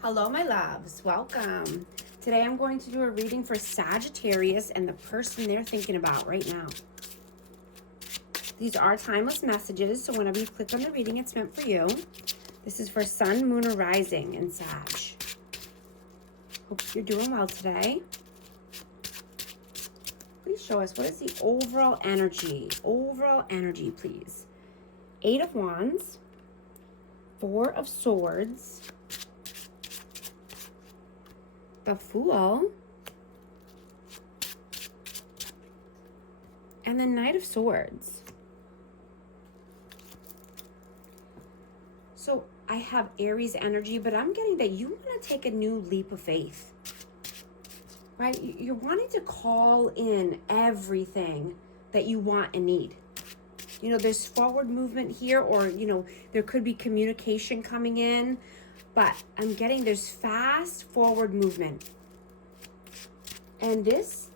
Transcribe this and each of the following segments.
Hello, my loves. Welcome. Today I'm going to do a reading for Sagittarius and the person they're thinking about right now. These are timeless messages, so whenever you click on the reading, it's meant for you. This is for Sun, Moon, or Rising in Sag. Hope you're doing well today. Please show us, what is the overall energy? Overall energy, please. 8 of Wands, 4 of Swords, the Fool, and the Knight of Swords. So I have Aries energy, but I'm getting that you want to take a new leap of faith, right? You're wanting to call in everything that you want and need. You know, there's forward movement here, or, you know, there could be communication coming in, but I'm getting there's fast forward movement. And this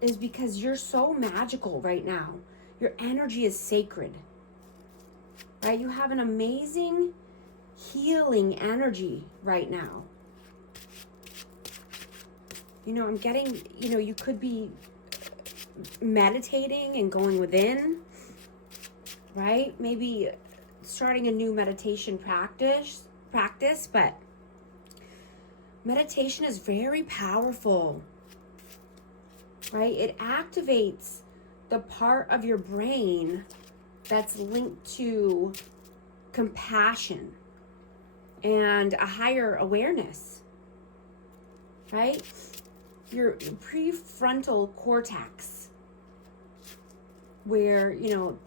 is because you're so magical right now. Your energy is sacred, right? You have an amazing healing energy right now. You know, I'm getting, you know, you could be meditating and going within, right? Maybe starting a new meditation practice, but meditation is very powerful, right? It activates the part of your brain that's linked to compassion and a higher awareness, right? Your prefrontal cortex, where, you know,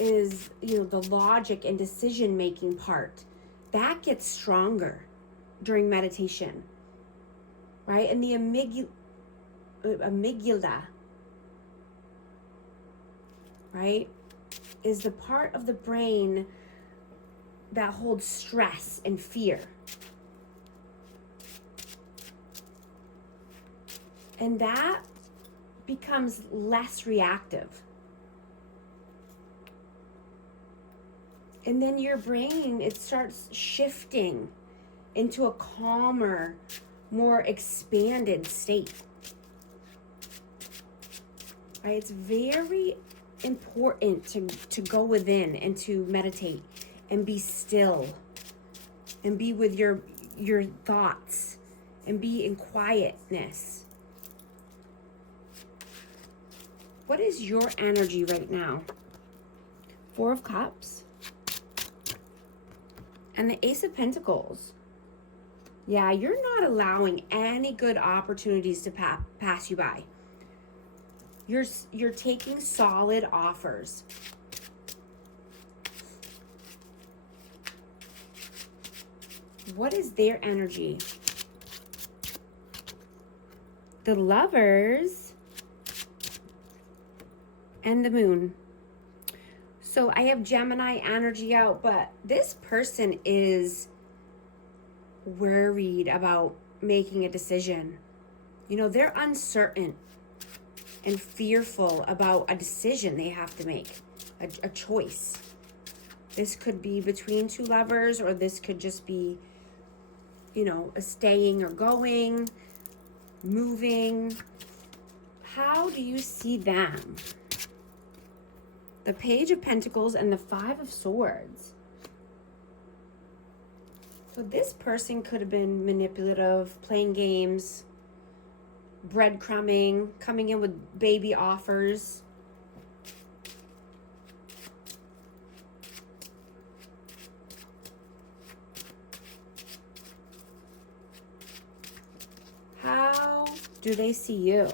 is, you know, the logic and decision making part, that gets stronger during meditation, right? And the amygdala, right, is the part of the brain that holds stress and fear. And that becomes less reactive. And then your brain, it starts shifting into a calmer, more expanded state. Right? It's very important to go within and to meditate and be still and be with your thoughts and be in quietness. What is your energy right now? 4 of Cups and the Ace of Pentacles. Yeah, you're not allowing any good opportunities to pass you by. You're taking solid offers. What is their energy? The Lovers and the Moon. So I have Gemini energy out, but this person is worried about making a decision. You know, they're uncertain and fearful about a decision they have to make, a choice. This could be between 2 lovers, or this could just be, you know, a staying or going, moving. How do you see them? The Page of Pentacles and the 5 of Swords. So this person could have been manipulative, playing games, breadcrumbing, coming in with baby offers. How do they see you?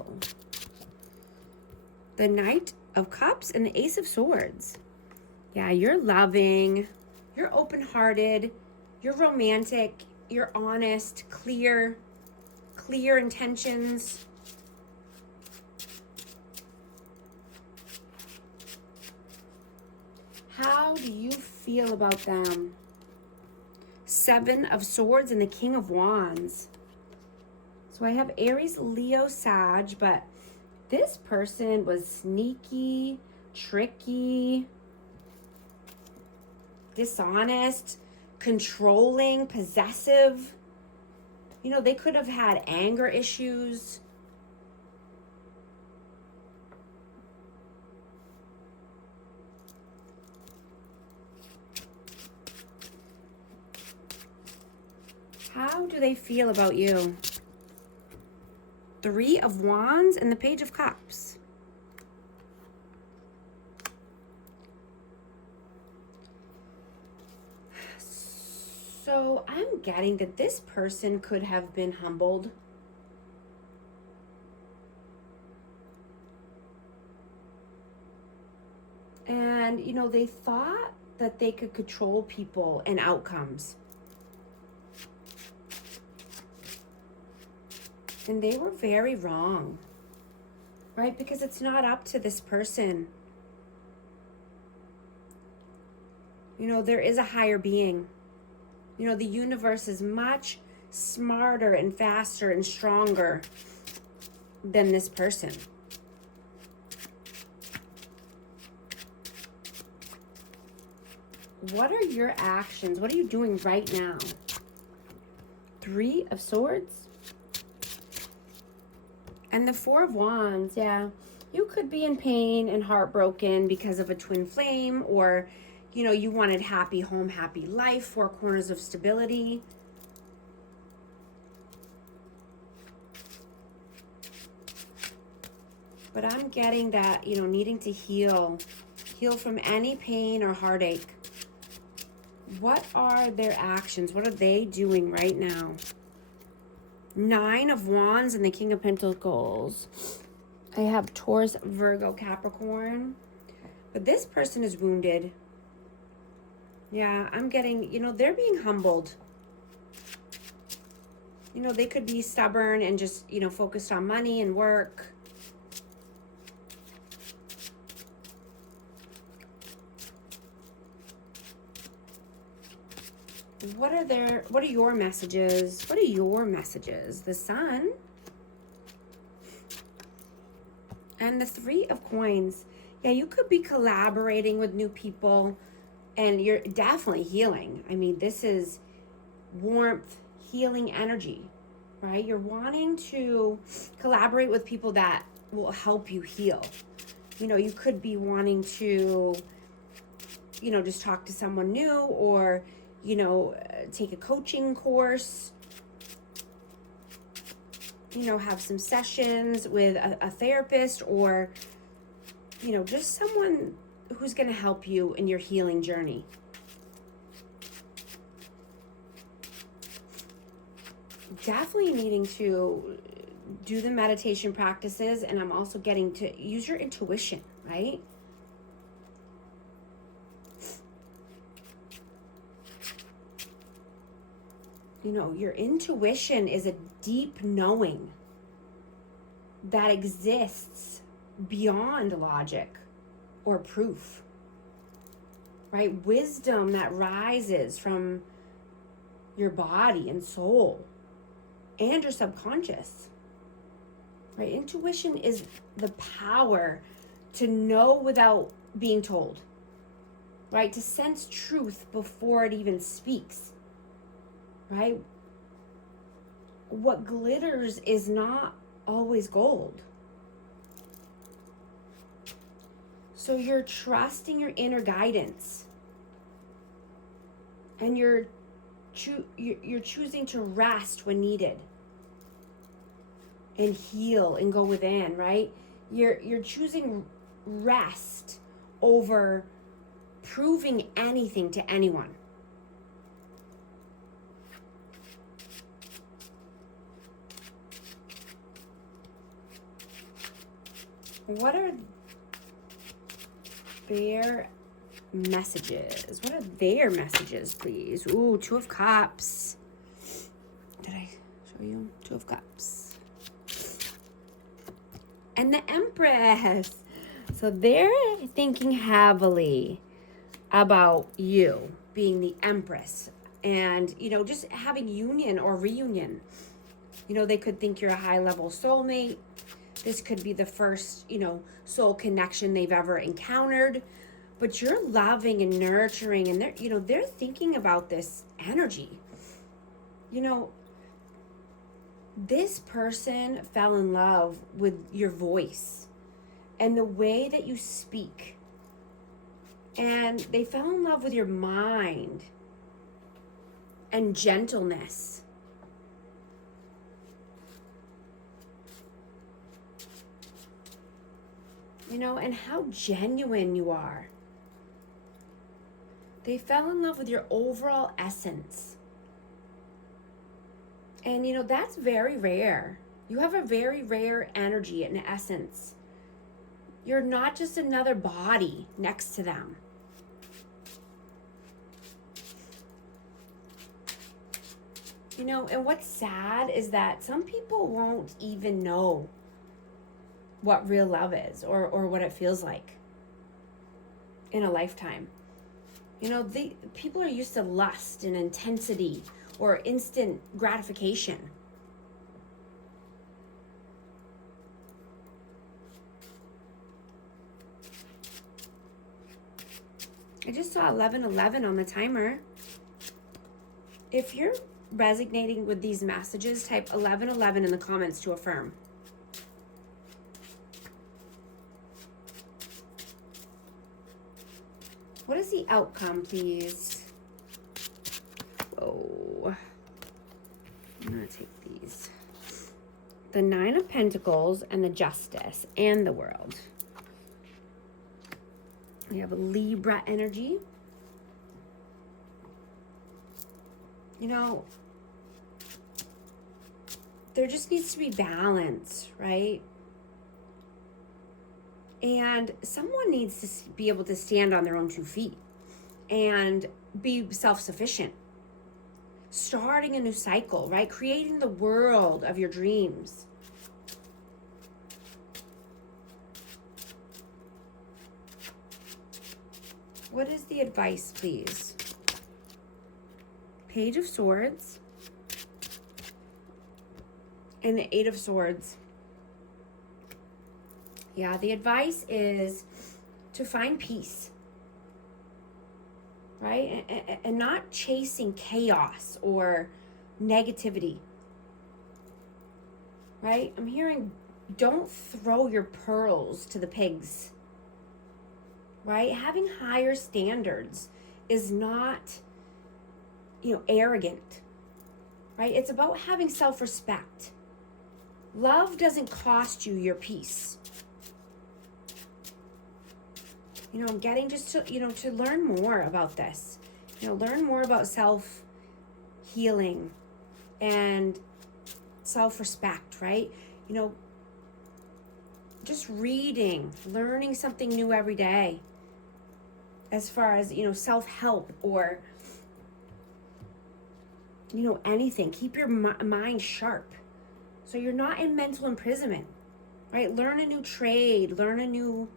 The Knight of Cups and the Ace of Swords. Yeah, you're loving, you're open-hearted, you're romantic, you're honest, clear intentions. How do you feel about them? 7 of Swords and the King of Wands. So I have Aries, Leo, Sag, but this person was sneaky, tricky, dishonest, controlling, possessive. You know, they could have had anger issues. How do they feel about you? 3 of Wands and the Page of Cups. So I'm getting that this person could have been humbled. And, you know, they thought that they could control people and outcomes. And they were very wrong, right? Because it's not up to this person. You know, there is a higher being. You know, the universe is much smarter and faster and stronger than this person. What are your actions? What are you doing right now? 3 of Swords. And the 4 of Wands, yeah. You could be in pain and heartbroken because of a twin flame, or, you know, you wanted happy home, happy life, 4 corners of stability. But I'm getting that, you know, needing to heal from any pain or heartache. What are their actions? What are they doing right now? 9 of Wands and the King of Pentacles. I have Taurus, Virgo, Capricorn. But this person is wounded. Yeah, I'm getting, you know, they're being humbled. You know, they could be stubborn and just, you know, focused on money and work. What are your messages? What are your messages? The Sun and the 3 of Coins. Yeah, you could be collaborating with new people and you're definitely healing. I mean, this is warmth, healing energy, right? You're wanting to collaborate with people that will help you heal. You know, you could be wanting to, you know, just talk to someone new, or, you know, take a coaching course, you know, have some sessions with a therapist, or, you know, just someone who's going to help you in your healing journey. Definitely needing to do the meditation practices, and I'm also getting to use your intuition, right? You know, your intuition is a deep knowing that exists beyond logic or proof, right? Wisdom that rises from your body and soul and your subconscious, right? Intuition is the power to know without being told, right? To sense truth before it even speaks, right? What glitters is not always gold. So you're trusting your inner guidance, and you're choosing to rest when needed and heal and go within, right? You're choosing rest over proving anything to anyone. What are their messages? What are their messages, please? Ooh, 2 of Cups. Did I show you? 2 of Cups. And the Empress. So they're thinking heavily about you being the Empress and, you know, just having union or reunion. You know, they could think you're a high-level soulmate. This could be the first, you know, soul connection they've ever encountered. but you're loving and nurturing, and they're thinking about this energy. This person fell in love with your voice and the way that you speak. And they fell in love with your mind and gentleness. And how genuine you are. They fell in love with your overall essence. And that's very rare. You have a very rare energy and essence. You're not just another body next to them. And what's sad is that some people won't even know what real love is or what it feels like in a lifetime. People are used to lust and intensity or instant gratification. I just saw 1111 on the timer. If you're resonating with these messages, type 1111 in the comments to affirm. What is the outcome, please? Oh, I'm gonna take these. The Nine of Pentacles and the Justice and the World. We have a Libra energy. There just needs to be balance, right? And someone needs to be able to stand on their own 2 feet and be self-sufficient. Starting a new cycle, right? Creating the world of your dreams. What is the advice, please? Page of Swords and the Eight of Swords. Yeah, the advice is to find peace, right? And not chasing chaos or negativity, right? I'm hearing don't throw your pearls to the pigs, right? Having higher standards is not, arrogant, right? It's about having self-respect. Love doesn't cost you your peace. I'm getting just to, to learn more about this. Learn more about self-healing and self-respect, right? Just reading, learning something new every day. As far as, self-help or, anything. Keep your mind sharp so you're not in mental imprisonment, right? Learn a new trade, learn a new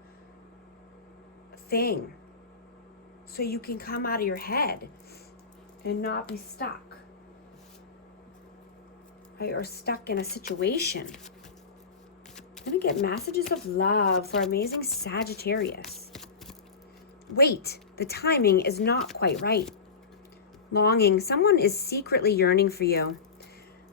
thing so you can come out of your head and not be stuck, right? Or stuck in a situation. I'm gonna get messages of love for amazing Sagittarius. Wait, the timing is not quite right. Longing, someone is secretly yearning for you.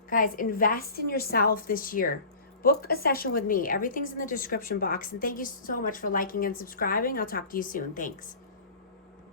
Guys, invest in yourself this year. Book a session with me. Everything's in the description box. And thank you so much for liking and subscribing. I'll talk to you soon. Thanks.